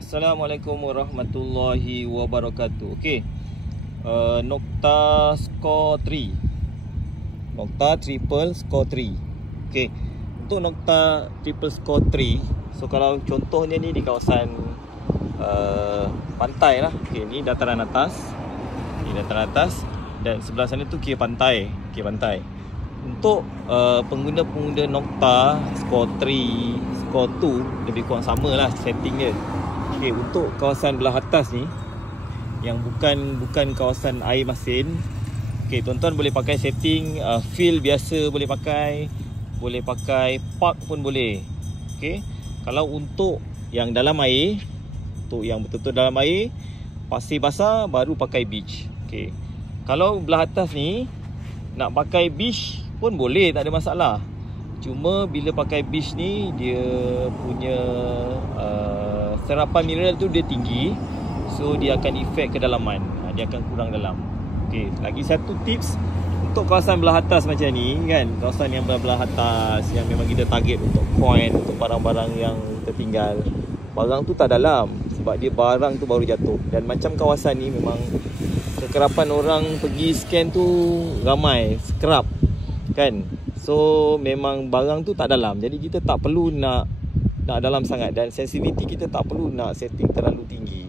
Assalamualaikum warahmatullahi wabarakatuh. Okey. Nokta skor 3. Nokta triple skor 3. Okey. Untuk nokta triple skor 3, so kalau contohnya ni di kawasan pantai lah. Okey, ni dataran atas. Ni dataran atas dan sebelah sana tu kira pantai. Kira pantai. Untuk pengguna-pengguna nokta skor 3, skor 2 lebih kurang sama lah setting dia. Okay, untuk kawasan belah atas ni yang bukan kawasan air masin, okay, tuan-tuan boleh pakai setting fill biasa, boleh pakai park pun boleh. Okay, kalau untuk yang dalam air, untuk yang betul-betul dalam air, pasir basah, baru pakai beach. Okay, kalau belah atas ni nak pakai beach pun boleh, tak ada masalah. Cuma bila pakai beach ni, dia punya serapan mineral tu dia tinggi, so dia akan efek kedalaman, dia akan kurang dalam. Okey, lagi satu tips untuk kawasan belah atas macam ni kan, kawasan yang belah atas yang memang kita target untuk coin, untuk barang-barang yang tertinggal, barang tu tak dalam sebab dia barang tu baru jatuh. Dan macam kawasan ni memang kekerapan orang pergi scan tu ramai, scrap kan, so memang barang tu tak dalam. Jadi kita tak perlu nak dalam sangat, dan sensitivity kita tak perlu nak setting terlalu tinggi.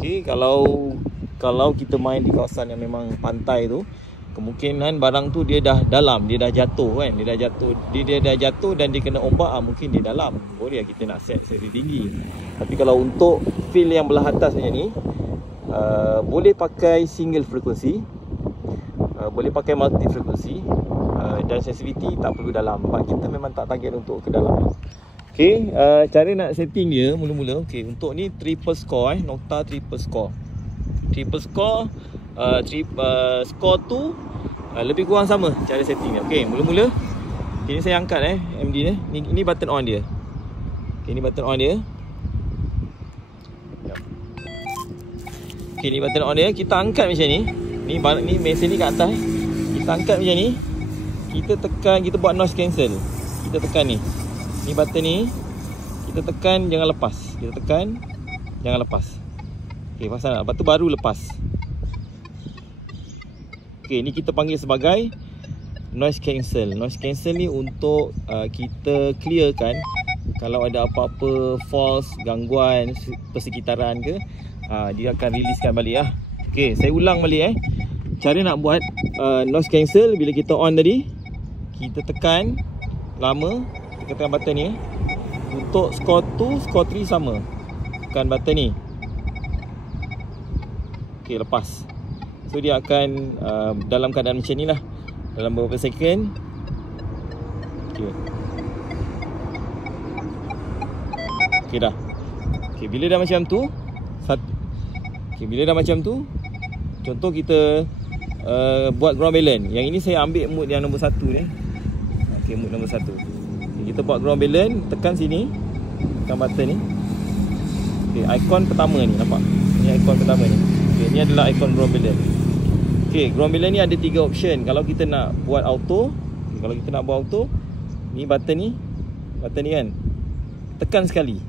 Okey, kalau kita main di kawasan yang memang pantai tu, kemungkinan barang tu dia dah dalam, dia dah jatuh kan, dia dah jatuh dan dia kena ombak, mungkin dia dalam. Boleh lah kita nak set tinggi. Tapi kalau untuk fill yang belah atas macam ni, boleh pakai single frekuensi, boleh pakai multi frekuensi, dan sensitivity tak perlu dalam, sebab kita memang tak target untuk ke dalam. Okey, cara nak setting dia mula-mula. Okey, untuk ni triple score, nokta triple score. Triple score, score tu lebih kurang sama cara setting dia. Okey, mula-mula okay, ni saya angkat MD ni. Ni button on dia. Okey, ni button on dia. Okey, ni button on dia. Kita angkat macam ni. Ni mesin ni kat atas. Kita angkat macam ni. Kita tekan, kita buat noise cancel. Kita tekan ni. Ni button ni, kita tekan, jangan lepas. Kita tekan, jangan lepas. Okey, pasal nak, lepas tu baru lepas. Okey, ni kita panggil sebagai noise cancel. Noise cancel ni untuk kita clearkan kalau ada apa-apa false, gangguan persekitaran ke, dia akan releasekan balik lah. Okey, saya ulang balik cara nak buat noise cancel. Bila kita on tadi, kita tekan lama, kita tekan button ni. Untuk score 2, score 3 sama, tekan button ni. Okey, lepas. So dia akan dalam keadaan macam ni lah, dalam beberapa second. Okey. Okey dah. Okey, bila dah macam tu, bila dah macam tu, contoh kita buat ground balance. Yang ini saya ambil mood yang nombor 1 ni. Okey, mood nombor 1. Kita buat ground balance, tekan sini, tekan button ni. Okey, ikon pertama ni, nampak? Ni ikon pertama ni. Okey, ni adalah ikon ground balance. Okey, ground balance ni ada 3 option. Kalau kita nak buat auto, kalau kita nak buat auto, ni button ni kan, tekan sekali.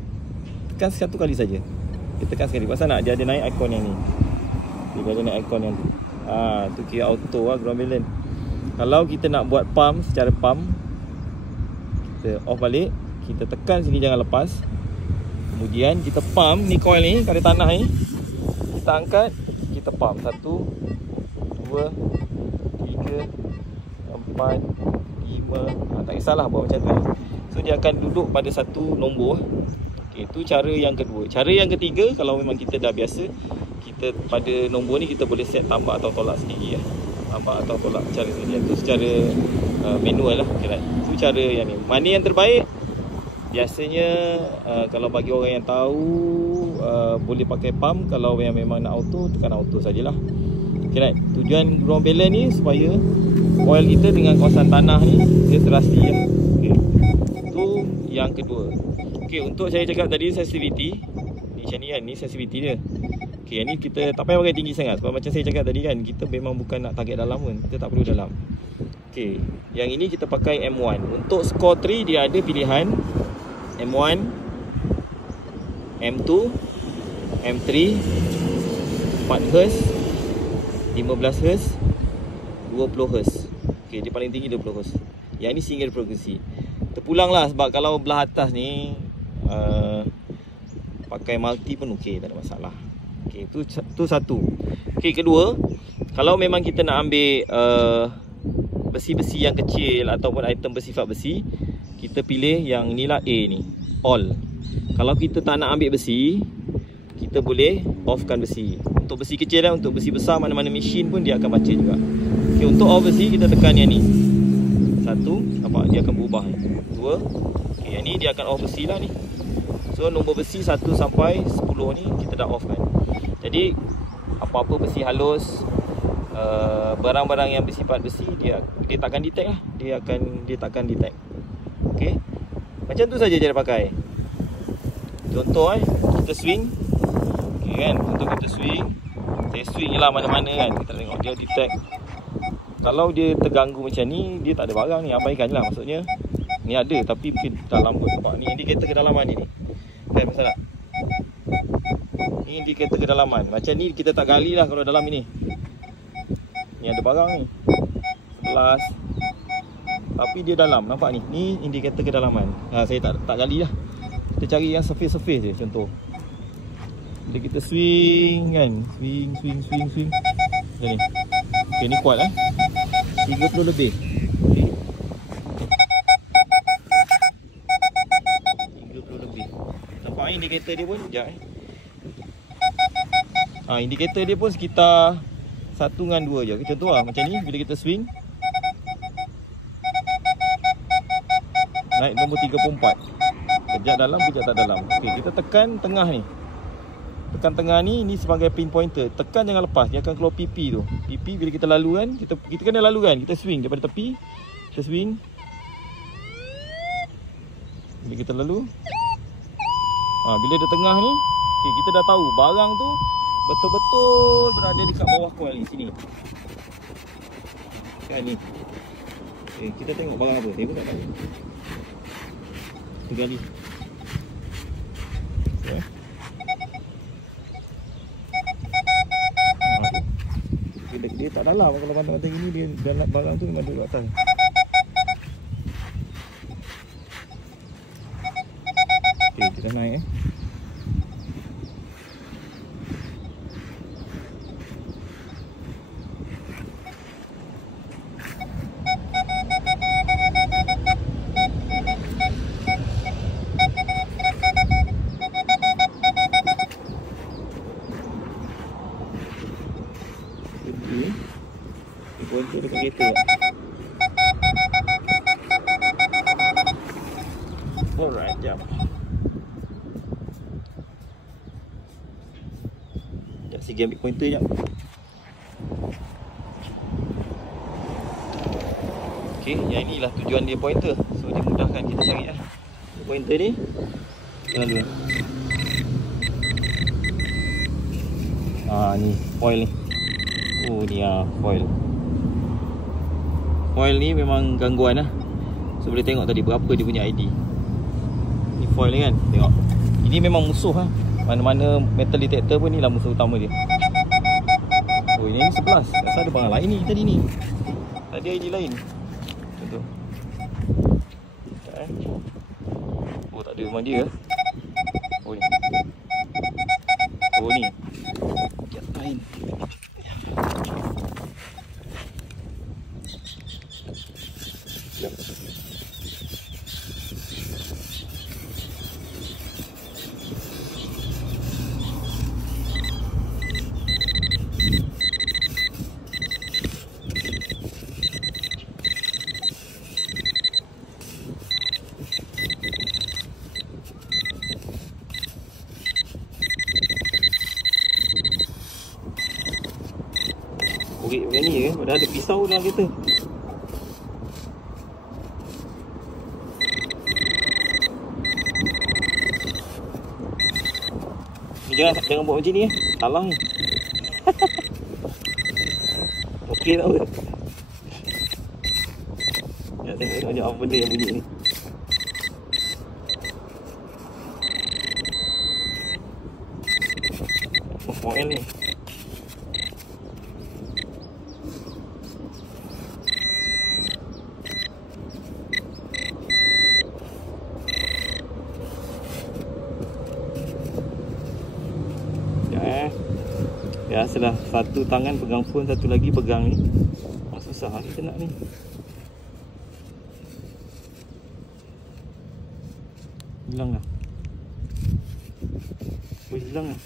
Tekan satu kali saja. Kita tekan sekali. Pasal nak dia ada naik ikon yang ni. Dia ada naik ikon yang tu. Tu kira auto lah, ground balance. Kalau kita nak buat pump, secara pump, kita off balik, kita tekan sini, jangan lepas. Kemudian kita pump, ni coil ni kat tanah ni, kita angkat, kita pump 1, 2, 3, 4, 5, tak kisahlah buat macam tu. So dia akan duduk pada satu nombor. Okay, itu cara yang kedua. Cara yang ketiga, kalau memang kita dah biasa, kita pada nombor ni kita boleh set tambah atau tolak sendiri tambah atau tolak cara sendiri. Itu secara manual lah kira. Itu cara yang ni. Mana yang terbaik? Biasanya kalau bagi orang yang tahu, boleh pakai pump. Kalau yang memang nak auto, tekan auto sajalah. Kira. Tujuan ground balance ni supaya oil kita dengan kawasan tanah ni dia terasi lah. Okay. Itu yang kedua. Okay, untuk saya cakap tadi sensitivity ni macam ni kan, ni sensitivity dia. Okay, yang ni kita tak payah pakai tinggi sangat, sebab macam saya cakap tadi kan, kita memang bukan nak target dalam pun, kita tak perlu dalam. Okay, yang ini kita pakai M1. Untuk score 3 dia ada pilihan M1, M2 M3 4Hz, 15Hz, 20Hz. Okay, dia paling tinggi 20Hz. Yang ni single frekuensi. Terpulang lah, sebab kalau belah atas ni pakai multi pun okey, tak ada masalah. Okey, tu satu. Okey, kedua, kalau memang kita nak ambil besi-besi yang kecil ataupun item bersifat besi, kita pilih yang inilah A ni, all. Kalau kita tak nak ambil besi, kita boleh offkan besi. Untuk besi kecil dan untuk besi besar, mana-mana mesin pun dia akan baca juga. Okey, untuk off besi kita tekan yang ni. Satu, nampak dia akan berubah ni. Dua, okey, yang ni dia akan off besi lah ni. So nombor besi 1 sampai 10 ni kita dah off kan. Jadi apa-apa besi halus, barang-barang yang bersifat besi, dia takkan detect lah. Dia takkan detect. Okey. Macam tu saja cara pakai. Contoh kita swing. Okey kan, untuk kita swing, saya swing je lah mana-mana kan. Kita tengok dia detect. Kalau dia terganggu macam ni, dia tak ada barang ni, abaikan je lah. Maksudnya ni ada tapi mungkin dalam pun. Nampak ni indikator kedalaman ni. Kan pasal tak? Ni indikator kedalaman. Macam ni kita tak gali lah kalau dalam ini. Ni ada barang ni 11. Tapi dia dalam, nampak ni. Ni indikator kedalaman. Saya tak gali lah. Kita cari yang surface je contoh. Bila kita swing kan, swing macam ni. Okay, ni kuat 30 lebih. Okay. 30 lebih. Nampak indikator dia pun sekejap indikator dia pun sekitar 1 dengan 2 je. Contoh lah macam ni, bila kita swing naik nombor 34. Kejap dalam, kejap tak dalam. Okey, kita tekan tengah ni. Tekan tengah ni sebagai pin pointer. Tekan jangan lepas, dia akan keluar PP tu. PP bila kita lalu kan, kita kena lalu kan. Kita swing daripada tepi. Kita swing. Bila kita lalu, bila dia tengah ni, okay, kita dah tahu barang tu betul-betul berada dekat bawah coil ni, sini. Kan ni. Okay, kita tengok barang apa. Saya pun tak tahu. Kita gali. Okay. Dia tak dalam. Kalau banting-banting gini, dia dalam barang tu memang duduk atas. Okay, kita naik pointer dekat kereta. Alright, jap. Sekejap segi ambil pointer jap. Okay, yang inilah tujuan dia pointer. So dia mudahkan kita cari lah. Pointer ni lalu ni foil ni. Oh ni foil. Foil ni memang gangguan lah. So boleh tengok tadi berapa dia punya ID. Ni foil ni kan, tengok. Ini memang musuh lah. Mana-mana metal detector pun ni lah musuh utama dia. Oh ini 11. Rasa ada barang lain ni tadi ni. Tadi ID lain. Contoh. Oh tak ada memang dia. Oh ni. Oh ni. Dia lain. Okey, macam ni ke? Dah ada pisau dalam kereta. Ni jangan buat macam ni salah ni. Okey tak apa. Ya, tengok je apa benda yang bunyi ni. Foil ni. Biasalah, satu tangan pegang phone, satu lagi pegang ni. Susah kita nak ni. Hilang lah. Hilang lah.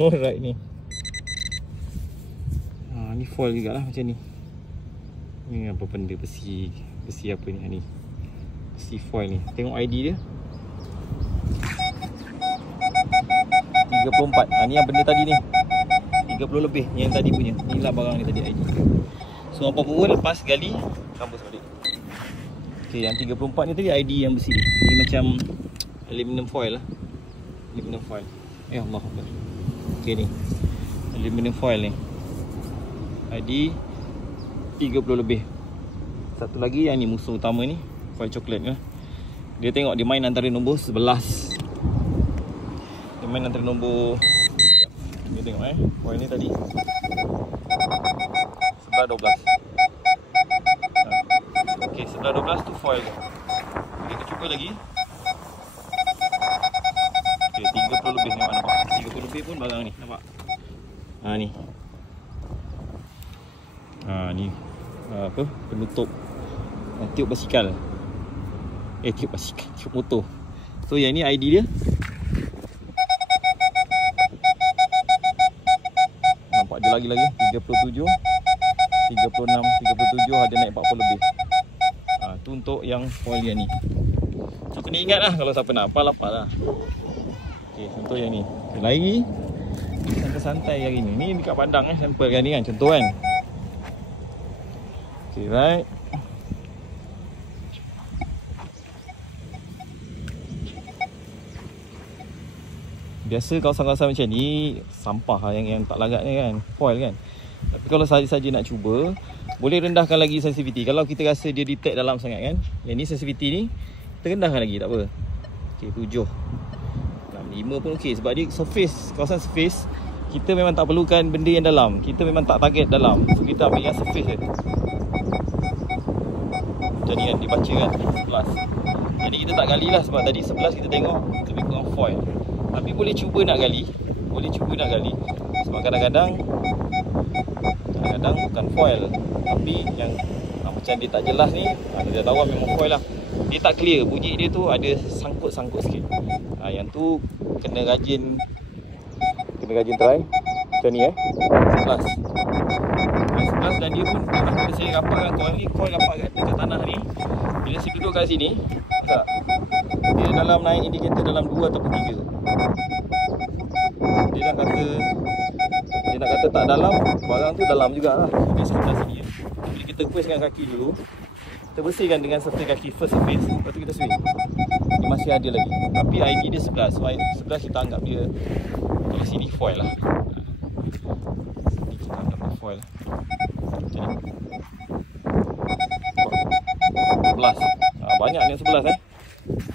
Alright ni. Ni foil jugalah macam ni. Ni apa benda besi apa ni? Besi foil ni. Tengok ID dia. 34. Ni yang benda tadi ni. 30 lebih yang tadi punya. Inilah barang ni tadi ID. So apa pun lepas gali kampus balik. Okey, yang 34 ni tadi ID yang besi ni. Ni macam aluminium foil lah. Aluminium foil. Allah Akbar. Okey ni. Aluminium foil ni. ID 30 lebih. Satu lagi yang ni musuh utama ni, foil coklat ni. Dia tengok dia main antara nombor 11. Dia main antara nombor dia tengok foil ni tadi 11 12. Okey, 11 12 tu foil tu. Kita cuba lagi. Okey, 30 lebih nampak. 30 lebih pun barang ni, nampak. Ni. Ni apa? Penutup tiup basikal. Tiup basikal, tiup motor. So yang ni ID dia. Nampak dia lagi 37, 36, 37 ada naik 40 lebih. Tu untuk yang foil yang ni. So kena ingat lah kalau siapa nak hafal lah. Okey, contoh yang ni. Okay, lagi santai-santai hari ni. Ni dekat Padang sampel kan ni kan, contoh kan. Okay, right. Biasa kawasan-kawasan macam ni sampah yang tak larat ni kan, foil kan. Tapi kalau saja-saja nak cuba, boleh rendahkan lagi sensitivity. Kalau kita rasa dia detect dalam sangat kan, yang ni sensitivity ni kita rendahkan lagi, tak apa. Okay, 7 5 pun okey sebab dia surface, kawasan surface. Kita memang tak perlukan benda yang dalam. Kita memang tak target dalam. So kita ambil yang surface je. Jadi kan dibaca kan 11. Jadi kita tak gali lah sebab tadi 11 kita tengok lebih kurang foil. Tapi boleh cuba nak gali. Sebab kadang-kadang bukan foil, tapi yang macam dia tak jelas ni, kita tahu memang foil lah. Dia tak clear, bunyi dia tu ada sangkut-sangkut sikit. Yang tu kena rajin try. Macam ni 11. 11 dan dia pun bila saya rapatkan coil rapat kat tanah ni, bila saya duduk kat sini tak, dia dalam naik indikator dalam 2 ataupun 3. Dia nak kata tak dalam, barang tu dalam jugalah. Dia sekitar sini je. Bila kita kuaskan kaki dulu, kita bersihkan dengan surface kaki, first surface, lepas tu kita swing. Dia masih ada lagi. Tapi ID dia 11. So 11 kita anggap dia, kalau sini foil lah. Sini kita anggap dia foil. Macam ni 11. Banyak ni 11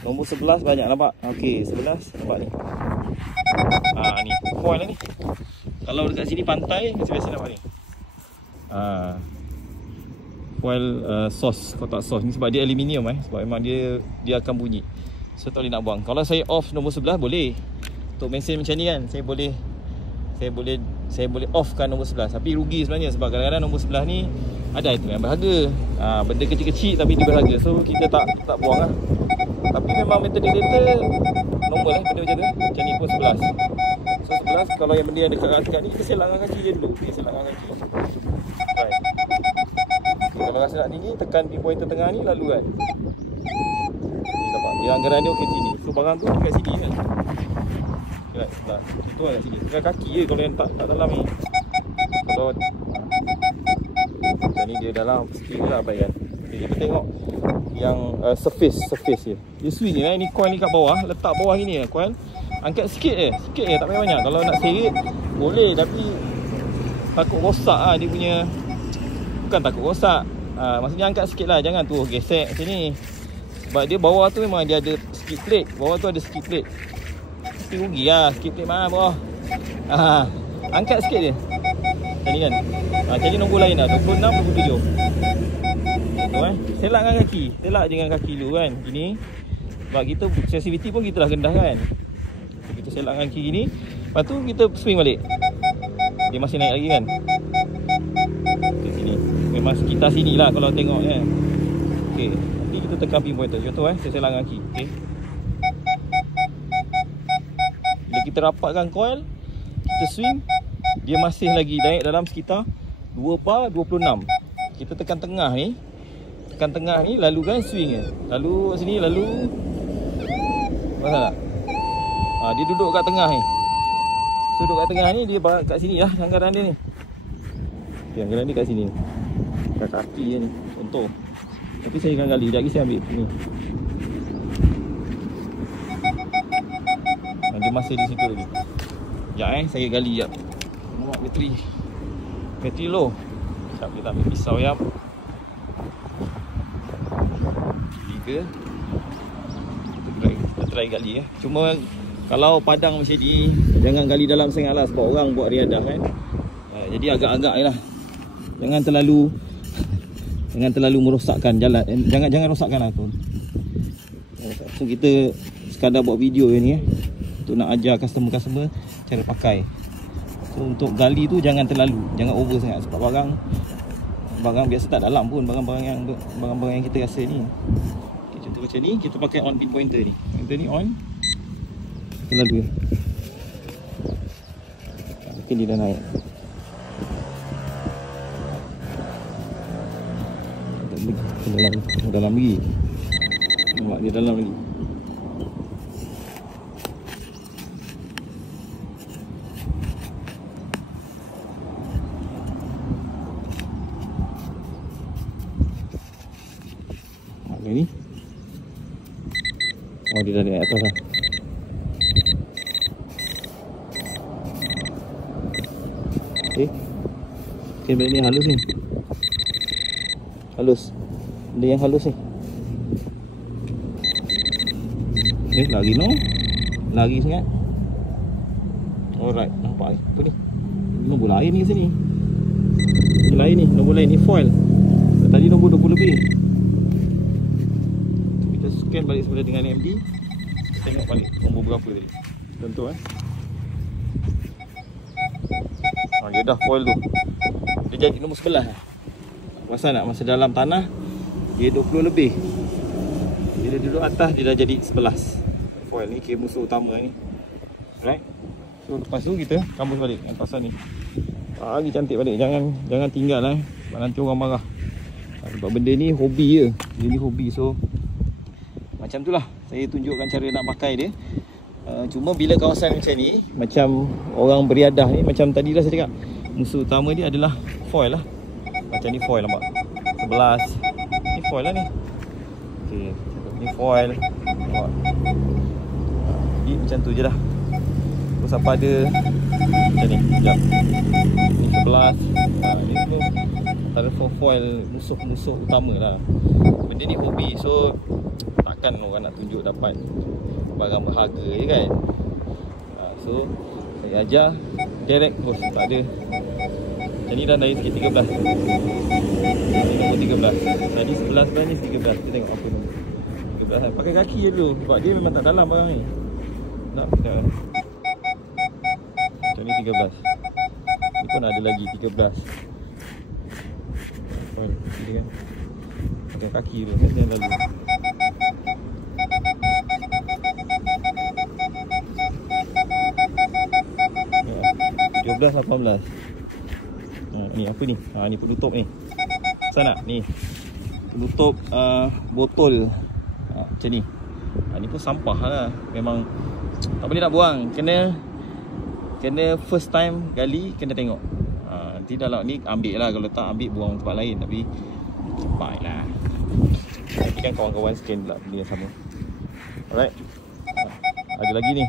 Nombor 11 banyak nampak. Okey, 11 nampak ni. Ni foil lah ni. Kalau dekat sini pantai, biasa nampak ni. Foil sos, kotak sos ni sebab dia aluminium sebab memang dia akan bunyi. So tak boleh nak buang. Kalau saya off nombor 11 boleh. Untuk mesin macam ni kan, saya boleh offkan nombor 11. Tapi rugi sebenarnya sebab kadang-kadang nombor 11 ni ada item yang berharga. Benda kecil-kecil tapi dia berharga. So kita tak buang lah. Tapi memang metadata normal benda macam tu. Macam ni pun 11. So 11 kalau yang benda yang dekat ni kita selangkan kaki je dulu. Dia selangkan kaki. Right. Kalau rasa nak tinggi, tekan di pointer tengah ni lalu kan. Nampak? Dia anggaran dia okey sini. So barang tu dekat sini kan. Dekat sebelah. Itu lah kat sini. Dekat kaki je kalau yang tak dalam ni. Kalau macam ni dia dalam sikit je lah baik kan. Okay, kita tengok yang surface je. Dia swing je ni coil ni kat bawah. Letak bawah ni coil. Angkat sikit je, tak payah banyak. Kalau nak seret boleh, tapi takut rosak lah dia punya. Bukan takut rosak, maksudnya angkat sikit lah, jangan tu gesek macam ni. Sebab dia bawah tu memang dia ada skid plate. Bawah tu ada skid plate. Mesti rugi lah, skid plate mahal bawah. Angkat sikit je. Macam ni kan. Macam ni nombor lain lah, 26, 27. Selak dengan kaki. Selak je dengan kaki dulu kan. Gini. Sebab kita sensitivity pun kita dah rendah kan. Kita selak dengan kaki gini. Lepas tu kita swing balik. Dia masih naik lagi kan. Ke sini. Memang sekitar sini lah kalau tengok kan. Okay. Nanti kita tekan pin pointer. Contoh saya selak dengan kaki. Okay. Bila kita rapatkan coil, kita swing, dia masih lagi naik dalam sekitar 2 bar 26. Kita tekan tengah ni. Tekan tengah ni, lalu kan swing je. Lalu sini, lalu masalah. Dia duduk kat tengah ni. Duduk kat tengah ni, dia kat sini lah anggaran dia ni. Okay, anggaran dia kat sini. Kat kaki je ni, contoh. Tapi saya akan gali, sekejap lagi saya ambil ni. Dia masih di situ lagi. Sekejap saya gali sekejap. Nampak bateri. Bateri low. Sekejap kita ambil pisau ya. 3. Kita try gali ya. Cuma kalau padang macam ni, jangan gali dalam sangat lah, sebab orang buat riadah kan. Jadi agak-agak je lah. Jangan terlalu merosakkan jalan. Jangan rosakkan lah tu. So kita sekadar buat video ni untuk nak ajar customer-customer cara pakai. So untuk gali tu jangan over sangat, sebab barang biasa tak dalam pun, barang-barang yang kita rasa ni. Okay, contoh macam ni, kita pakai on pin pointer ni. Pointer ni on. Kita lalu. Mungkin dia dah naik. Dalam lagi. Nampak dia dalam lagi. Ni. Oh, dia dah naik atas lah. Okay, benda ni halus ni. Halus. Benda yang halus ni. Lari no. Lari sangat. Alright, nampak apa ni? Nombor lain ni ke sini. Ni lain ni, nombor lain ni foil. Tadi nombor 20 lebih. Kita scan balik semula dengan MD. Kita tengok balik nombor berapa tadi. Contoh dia dah foil tu. Dia jadi nombor 11. Masa dalam tanah dia 20 lebih. Bila duduk atas dia dah jadi 11. Foil ni kira musuh utama ni. Right? So lepas tu kita kambus balik yang pasal ni. Lagi cantik balik. Jangan tinggal lah. Sebab nanti orang marah. Sebab benda ni hobi je. Benda ni hobi. So macam tu lah saya tunjukkan cara nak pakai dia. Cuma bila kawasan macam ni, macam orang beriadah ni, macam tadi dah saya cakap, musuh utama dia adalah foil lah. Macam ni foil nampak 11. Ni foil lah ni. Okay, ni foil nampak. Jadi macam tu je lah. Terus apa ada macam ni, sekejap. Ni 11. Ni tu antara foil musuh utama lah. Benda ni hobi, so takkan orang nak tunjuk dapat barang berharga je kan. So saya ajar direct terus, tak ada. Macam ni dah naik sikit 13. Ni nombor 13. Tadi 11 kan, ni 13. Kita tengok apa nombor 13 kan. Pakai kaki je dulu, sebab dia memang tak dalam barang ni. Nak kita macam ni 13. Ni pun ada lagi 13. Ini kan pakai kaki dulu, saya lalu. 12, 18. Ni apa ni? Ni penutup ni. Sana ni. Penutup botol. Macam ni. Ni pun sampah lah. Memang tak boleh nak buang. Kena first time gali kena tengok. Nanti dalam ni ambil lah. Kalau tak ambil buang tempat lain. Tapi baiklah. Nanti kan kawan-kawan scan pula benda yang sama. Alright. Ada lagi ni.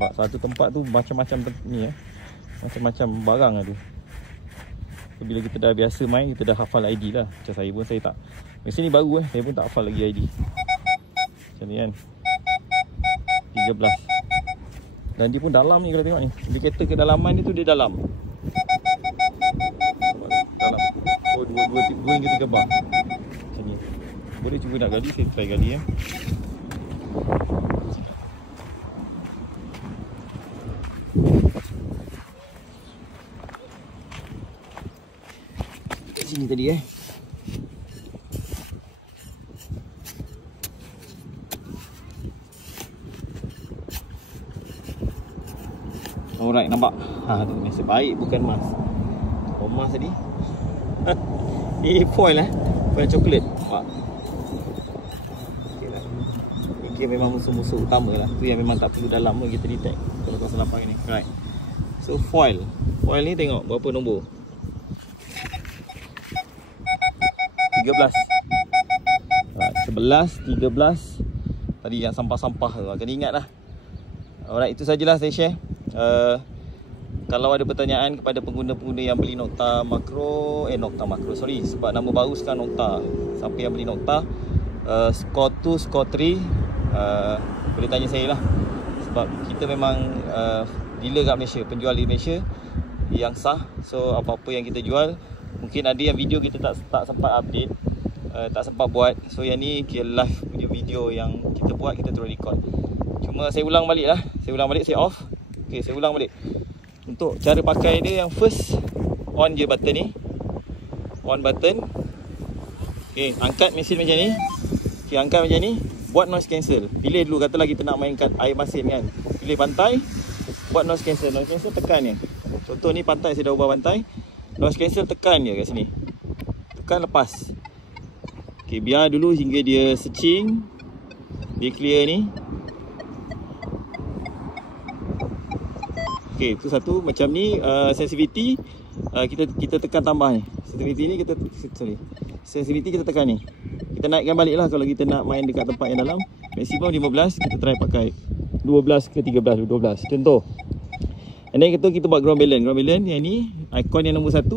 Nampak satu tempat tu macam-macam ni macam-macam barang ada. So, bila kita dah biasa main, kita dah hafal ID lah. Macam saya pun, saya tak. Mesin ni baru saya pun tak hafal lagi ID. Macam ni kan. 13. Dan dia pun dalam ni kalau tengok ni. Indikator kedalaman dia tu dia dalam. Dalam. Oh 2 hingga 3 bar. Macam ni. Boleh cuba nak gali, saya try gali ya. Kat sini tadi Alright, nampak? Tu nasib baik bukan emas. Oh, emas tadi. Ini foil foil coklat. Nampak? Okey, memang musuh-musuh utama lah. Tu yang memang tak perlu dalam pun kita detect. Kalau kau salah ni. Right. So foil. Foil ni tengok berapa nombor. 13. 11, 13. Tadi yang sampah-sampah tu. Kena ingat lah. Alright, itu sajalah saya share. Kalau ada pertanyaan kepada pengguna-pengguna yang beli Nokta Makro, sebab nama baru sekarang Nokta. Siapa yang beli Nokta, skor 2, skor 3, boleh tanya saya lah. Sebab kita memang dealer kat Malaysia, penjual di Malaysia yang sah. So apa-apa yang kita jual, mungkin ada yang video kita tak sempat update, tak sempat buat. So yang ni kira live video yang kita buat, kita terus record. Cuma saya ulang balik, saya off. Okay, saya ulang balik. Untuk cara pakai dia, yang first, on je button ni. On button. Okay, angkat mesin macam ni. Okay, angkat macam ni. Buat noise cancel. Pilih dulu, katalah kita nak mainkan air masin kan. Pilih pantai. Buat noise cancel. Noise cancel tekan je. Contoh ni pantai, saya dah ubah pantai. Noise cancel tekan je kat sini. Tekan, lepas. Okay, biar dulu hingga dia searching. Dia clear ni. Okay, itu satu. Macam ni sensitivity kita tekan tambah ni. Sensitivity ni sensitivity kita tekan ni. Kita naikkan balik lah kalau kita nak main dekat tempat yang dalam. Maksimum 15, kita try pakai 12 ke 13, 12 contoh. And then kita buat ground balance. Ground balance yang ni, icon yang nombor 1,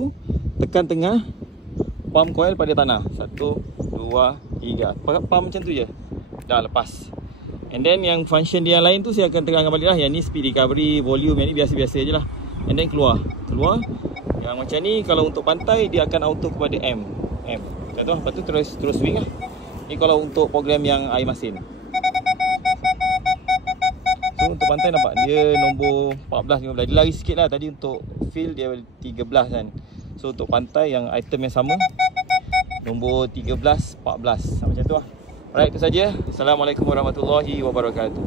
tekan tengah, pump coil pada tanah. 1, 2, 3. Pump macam tu je. Dah lepas. And then yang function dia yang lain tu saya akan terangkan balik lah. Yang ni speed recovery, volume, yang ni biasa-biasa je lah. And then keluar. Yang macam ni kalau untuk pantai dia akan auto kepada M. Macam tu, lepas tu terus swing lah. Ni kalau untuk program yang air masin. So untuk pantai nampak dia nombor 14, 15. Dia lari sikit lah. Tadi untuk field dia 13 kan. So untuk pantai yang item yang sama, nombor 13, 14 macam tu lah. Alright, itu saja. Assalamualaikum warahmatullahi wabarakatuh.